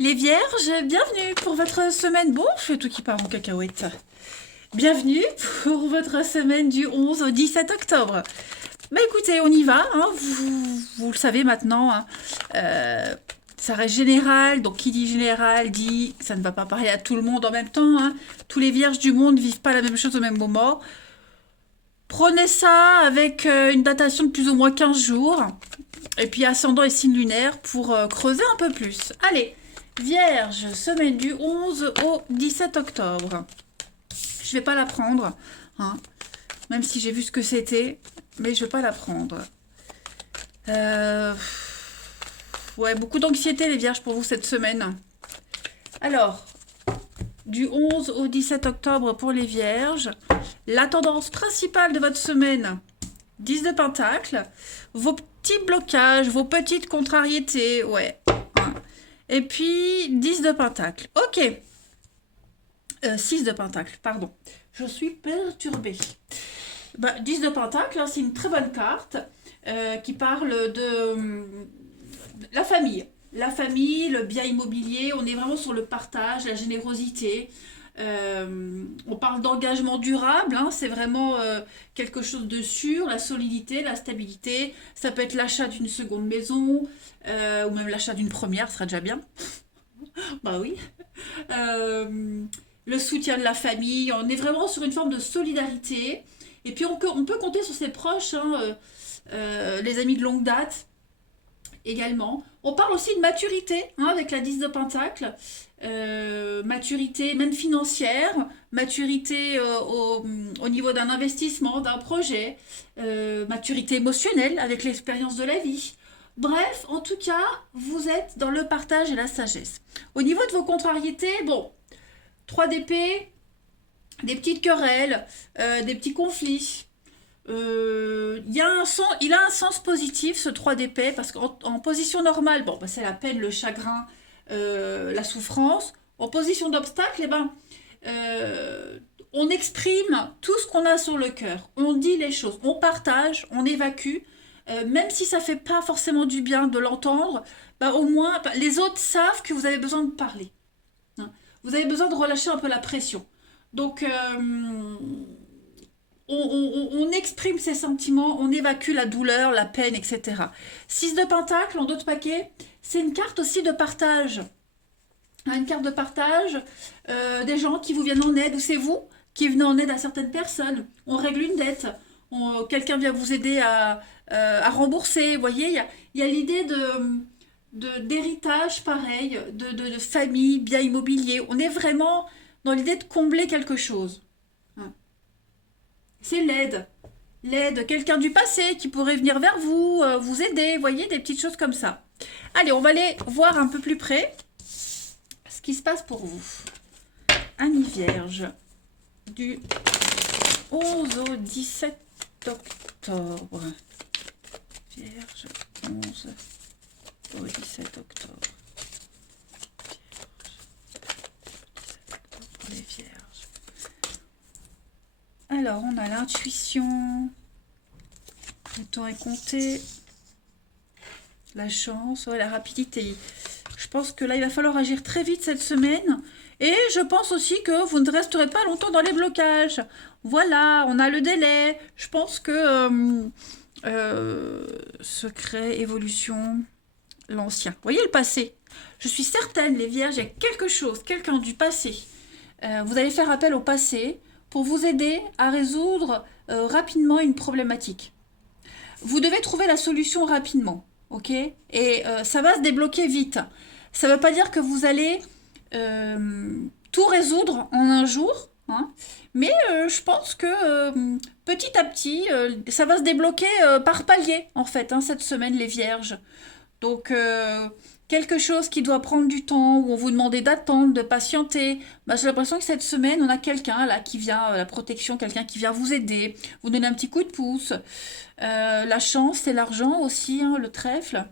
Les vierges, bienvenue pour votre semaine. Bon, je fais tout qui part en cacahuète. Bienvenue pour votre semaine du 11 au 17 octobre. Bah écoutez, on y va, hein, vous le savez maintenant. Hein. Ça reste général, donc qui dit général dit ça ne va pas parler à tout le monde en même temps. Hein. Tous les vierges du monde ne vivent pas la même chose au même moment. Prenez ça avec une datation de plus ou moins 15 jours. Et puis ascendant et signe lunaire pour creuser un peu plus. Allez, Vierge, semaine du 11 au 17 octobre. Je vais pas la prendre, hein, même si j'ai vu ce que c'était, mais je vais pas la prendre. Ouais, beaucoup d'anxiété les Vierges pour vous cette semaine. Alors, du 11 au 17 octobre pour les Vierges, la tendance principale de votre semaine, 10 de Pentacle, vos petits blocages, vos petites contrariétés, ouais. Hein. Et puis, 10 de Pentacle. Ok. 6 de Pentacle, pardon. Je suis perturbée. 10 de Pentacle, hein, c'est une très bonne carte qui parle de la famille. La famille, le bien immobilier, on est vraiment sur le partage, la générosité. On parle d'engagement durable, hein, c'est vraiment quelque chose de sûr, la solidité, la stabilité. Ça peut être l'achat d'une seconde maison ou même l'achat d'une première, ce sera déjà bien. Bah oui. Le soutien de la famille, on est vraiment sur une forme de solidarité. Et puis on peut compter sur ses proches, hein, les amis de longue date également. On parle aussi de maturité, hein, avec la 10 de Pentacle. Maturité même financière, maturité au niveau d'un investissement, d'un projet, maturité émotionnelle avec l'expérience de la vie. Bref, en tout cas, vous êtes dans le partage et la sagesse. Au niveau de vos contrariétés, bon, 3 d'épée, des petites querelles, des petits conflits. Il a un sens positif ce 3 d'épée parce qu'en position normale, bon, bah, c'est la peine, le chagrin, la souffrance. En position d'obstacle, eh ben, on exprime tout ce qu'on a sur le cœur. On dit les choses, on partage, on évacue. Même si ça fait pas forcément du bien de l'entendre, bah, au moins les autres savent que vous avez besoin de parler. Hein. Vous avez besoin de relâcher un peu la pression. Donc, on exprime ses sentiments, on évacue la douleur, la peine, etc. 6 de Pentacle, en d'autres paquets, c'est une carte aussi de partage. Hein, une carte de partage, des gens qui vous viennent en aide, ou c'est vous qui venez en aide à certaines personnes. On règle une dette, quelqu'un vient vous aider à rembourser. Vous voyez, il y a l'idée d'héritage pareil, de famille, bien immobilier. On est vraiment dans l'idée de combler quelque chose. Hein. C'est l'aide. L'aide, quelqu'un du passé qui pourrait venir vers vous, vous aider, vous voyez, des petites choses comme ça. Allez, on va aller voir un peu plus près ce qui se passe pour vous. Amis Vierge, du 11 au 17 octobre. Vierge, 11 au 17 octobre. Pour les Vierges. Alors, on a l'intuition, le temps est compté, la chance, ouais, la rapidité. Je pense que là, il va falloir agir très vite cette semaine. Et je pense aussi que vous ne resterez pas longtemps dans les blocages. Voilà, on a le délai. Je pense que secret, évolution, l'ancien. Vous voyez le passé. Je suis certaine, les vierges, il y a quelque chose, quelqu'un du passé. Vous allez faire appel au passé pour vous aider à résoudre rapidement une problématique. Vous devez trouver la solution rapidement, ok? Et ça va se débloquer vite. Ça ne veut pas dire que vous allez tout résoudre en un jour, hein, mais je pense que petit à petit, ça va se débloquer par palier, en fait, hein, cette semaine, les vierges. Donc, quelque chose qui doit prendre du temps, où on vous demandait d'attendre, de patienter. Bah, j'ai l'impression que cette semaine, on a quelqu'un là qui vient, la protection, quelqu'un qui vient vous aider, vous donner un petit coup de pouce. La chance, c'est l'argent aussi, hein, le trèfle.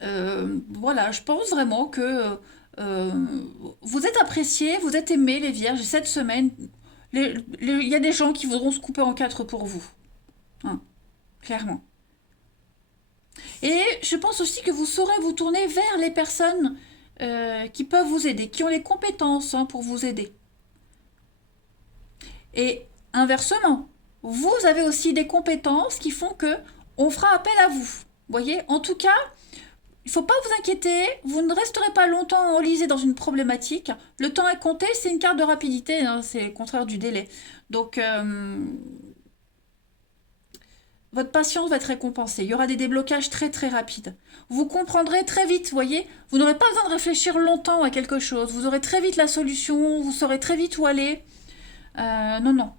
Voilà, je pense vraiment que euh, vous êtes appréciés, vous êtes aimés, les vierges. Et cette semaine, il y a des gens qui voudront se couper en quatre pour vous. Hein, clairement. Et je pense aussi que vous saurez vous tourner vers les personnes qui peuvent vous aider, qui ont les compétences hein, pour vous aider. Et inversement, vous avez aussi des compétences qui font que on fera appel à vous. Voyez, en tout cas, il ne faut pas vous inquiéter, vous ne resterez pas longtemps enlisé dans une problématique. Le temps est compté, c'est une carte de rapidité, hein, c'est le contraire du délai. Donc, votre patience va être récompensée. Il y aura des déblocages très très rapides. Vous comprendrez très vite, voyez. Vous n'aurez pas besoin de réfléchir longtemps à quelque chose. Vous aurez très vite la solution, vous saurez très vite où aller. Non, non,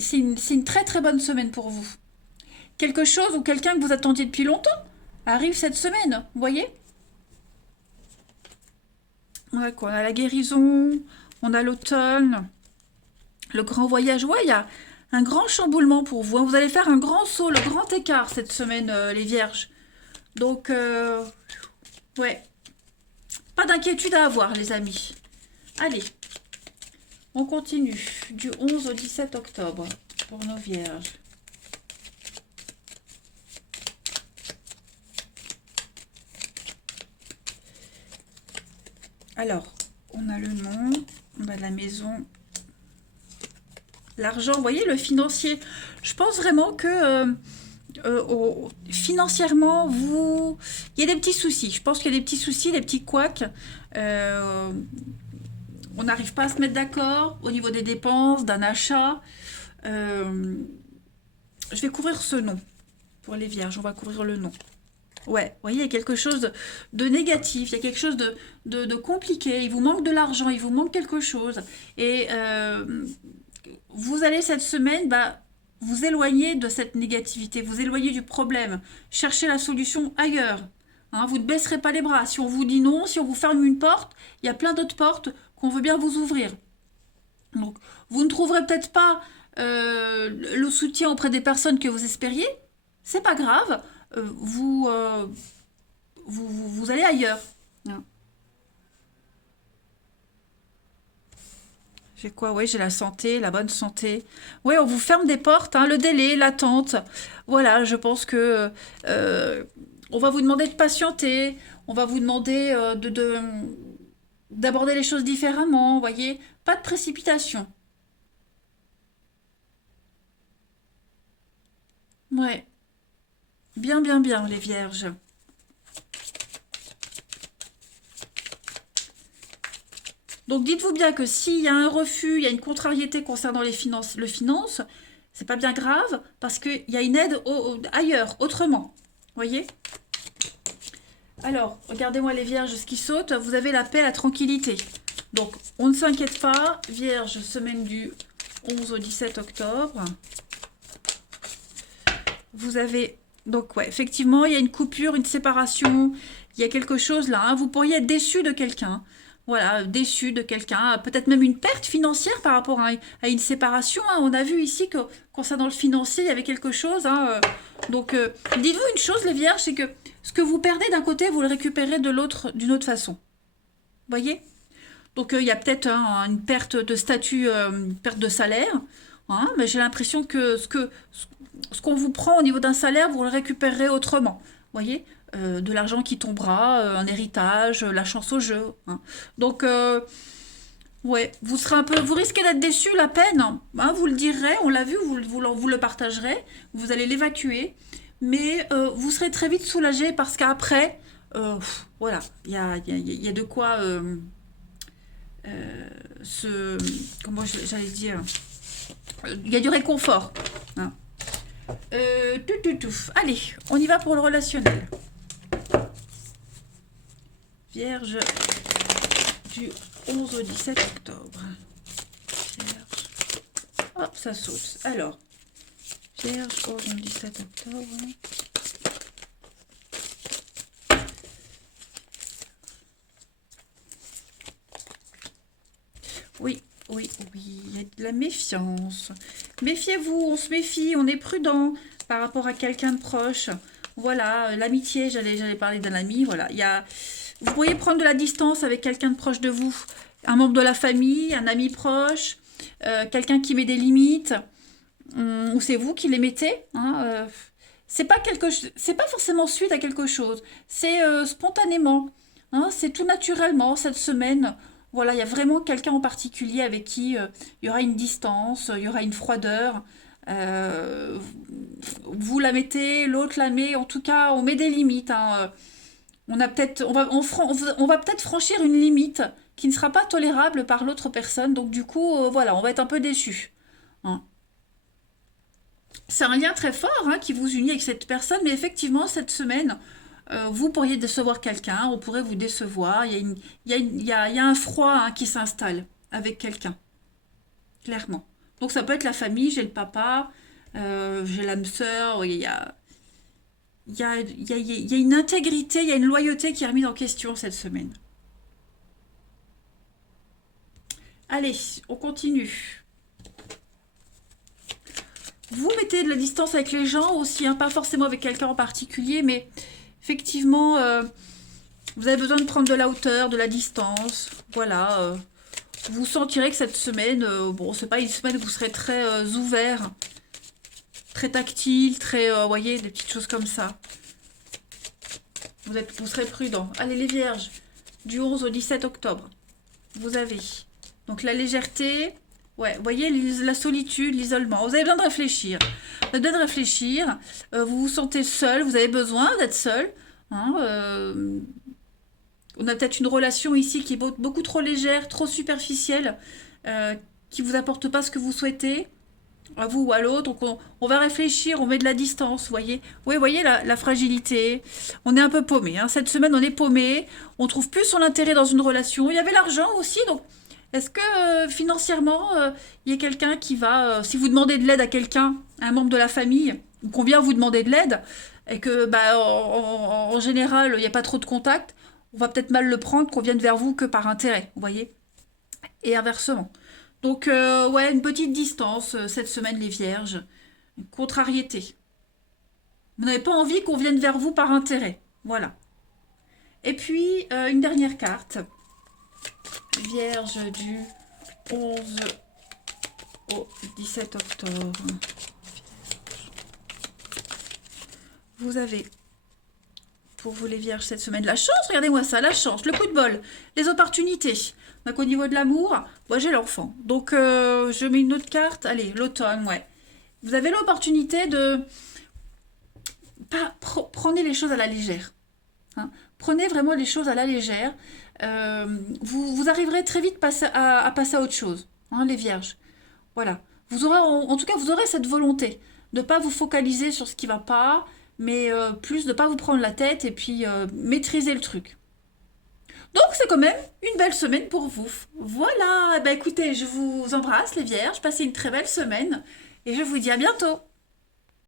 c'est une très très bonne semaine pour vous. Quelque chose ou quelqu'un que vous attendiez depuis longtemps arrive cette semaine, vous voyez. Ouais, quoi, on a la guérison, on a l'automne, le grand voyage. Ouais, il y a un grand chamboulement pour vous. Hein. Vous allez faire un grand saut, le grand écart cette semaine, les vierges. Donc, ouais, pas d'inquiétude à avoir, les amis. Allez, on continue du 11 au 17 octobre pour nos vierges. Alors, on a le nom, on a la maison, l'argent, vous voyez, le financier. Je pense vraiment que financièrement, il y a des petits soucis. Je pense qu'il y a des petits soucis, des petits couacs. On n'arrive pas à se mettre d'accord au niveau des dépenses, d'un achat. Je vais couvrir ce nom pour les vierges. On va couvrir le nom. Ouais, vous voyez, il y a quelque chose de négatif, il y a quelque chose de compliqué, il vous manque de l'argent, il vous manque quelque chose. Et vous allez cette semaine vous éloigner de cette négativité, vous éloigner du problème, chercher la solution ailleurs. Hein, vous ne baisserez pas les bras. Si on vous dit non, si on vous ferme une porte, il y a plein d'autres portes qu'on veut bien vous ouvrir. Donc, vous ne trouverez peut-être pas le soutien auprès des personnes que vous espériez, c'est pas grave. Vous allez ailleurs. Hein. J'ai quoi? Oui, j'ai la santé, la bonne santé. Oui, on vous ferme des portes, hein, le délai, l'attente. Voilà, je pense que on va vous demander de patienter, on va vous demander d'aborder les choses différemment, vous voyez. Pas de précipitation. Ouais, bien, bien, bien, les vierges. Donc dites-vous bien que s'il y a un refus, il y a une contrariété concernant le finance, c'est pas bien grave parce qu'il y a une aide ailleurs, autrement. Voyez? Alors, regardez-moi les vierges, ce qui saute, vous avez la paix, la tranquillité. Donc, on ne s'inquiète pas, vierge, semaine du 11 au 17 octobre. Vous avez, donc ouais, effectivement, il y a une coupure, une séparation, il y a quelque chose là, hein. Vous pourriez être déçu de quelqu'un. Voilà, déçu de quelqu'un, peut-être même une perte financière par rapport à une séparation. Hein. On a vu ici que concernant le financier, il y avait quelque chose. Hein, donc, dites-vous une chose, les vierges, c'est que ce que vous perdez d'un côté, vous le récupérez de l'autre d'une autre façon. Voyez? Donc, il y a peut-être hein, une perte de statut, une perte de salaire. Hein, mais j'ai l'impression que ce qu'on vous prend au niveau d'un salaire, vous le récupérerez autrement. Voyez? De l'argent qui tombera, un héritage, la chance au jeu. Hein. Donc, ouais, vous serez un peu, vous risquez d'être déçu, la peine. Hein, vous le direz, on l'a vu, vous le partagerez, vous allez l'évacuer, mais vous serez très vite soulagé parce qu'après, voilà, il y a de quoi comment j'allais dire, il y a du réconfort. Hein. Allez, on y va pour le relationnel. Vierge du 11 au 17 octobre. Vierge. Hop, ça saute. Alors, Vierge 11 au 17 octobre. Oui, oui, oui, il y a de la méfiance. Méfiez-vous, on se méfie, on est prudent par rapport à quelqu'un de proche. Voilà, l'amitié, j'allais parler d'un ami, voilà. Vous pourriez prendre de la distance avec quelqu'un de proche de vous, un membre de la famille, un ami proche, quelqu'un qui met des limites, ou c'est vous qui les mettez. Hein, c'est pas forcément suite à quelque chose, c'est spontanément. hein, c'est tout naturellement cette semaine. Voilà, il y a vraiment quelqu'un en particulier avec qui il y aura une distance, il y aura une froideur. Euh, vous la mettez, l'autre la met. En tout cas, on met des limites, hein. On a peut-être, on va peut-être franchir une limite qui ne sera pas tolérable par l'autre personne. Donc du coup, voilà, on va être un peu déçu. Hein. C'est un lien très fort, hein, qui vous unit avec cette personne, mais effectivement, cette semaine, vous pourriez décevoir quelqu'un, on pourrait vous décevoir. Il y a un froid, hein, qui s'installe avec quelqu'un, clairement. Donc ça peut être la famille, j'ai le papa, j'ai l'âme sœur, il y a une intégrité, il y a une loyauté qui est remise en question cette semaine. Allez, on continue. Vous mettez de la distance avec les gens aussi, hein, pas forcément avec quelqu'un en particulier, mais effectivement, vous avez besoin de prendre de la hauteur, de la distance. Voilà. Vous sentirez que cette semaine, bon, c'est pas une semaine où vous serez très ouvert, très tactile, très, voyez, des petites choses comme ça. Vous serez prudent. Allez, les vierges, du 11 au 17 octobre, vous avez donc la légèreté, ouais, vous voyez, la solitude, l'isolement. Vous avez besoin de réfléchir. Vous avez besoin de réfléchir. Vous vous sentez seul, vous avez besoin d'être seul. Hein, on a peut-être une relation ici qui est beaucoup trop légère, trop superficielle, qui vous apporte pas ce que vous souhaitez, à vous ou à l'autre. Donc on va réfléchir, on met de la distance, vous voyez. Oui, vous voyez la fragilité. On est un peu paumé, hein. Cette semaine, on est paumé. On trouve plus son intérêt dans une relation. Il y avait l'argent aussi, donc est-ce que financièrement, il y a quelqu'un qui va, si vous demandez de l'aide à quelqu'un, à un membre de la famille, ou qu'on vient vous demander de l'aide, et que bah, en général, il n'y a pas trop de contact, on va peut-être mal le prendre qu'on vienne vers vous que par intérêt, vous voyez. Et inversement. Donc, ouais, une petite distance cette semaine, les vierges. Une contrariété. Vous n'avez pas envie qu'on vienne vers vous par intérêt. Voilà. Et puis, une dernière carte. Vierge du 11 au 17 octobre. Vous avez, pour vous les vierges, cette semaine, la chance. Regardez-moi ça, la chance, le coup de bol, les opportunités. Donc au niveau de l'amour, moi j'ai l'enfant. Donc je mets une autre carte. Allez, l'automne, ouais. Vous avez l'opportunité de... Prenez les choses à la légère. Hein. Prenez vraiment les choses à la légère. Vous arriverez très vite à passer à autre chose, hein, les vierges. Voilà. Vous aurez, en tout cas, vous aurez cette volonté de ne pas vous focaliser sur ce qui ne va pas, mais plus de ne pas vous prendre la tête et puis maîtriser le truc. Donc, c'est quand même une belle semaine pour vous. Voilà. Bah, écoutez, je vous embrasse, les vierges. Passez une très belle semaine et je vous dis à bientôt.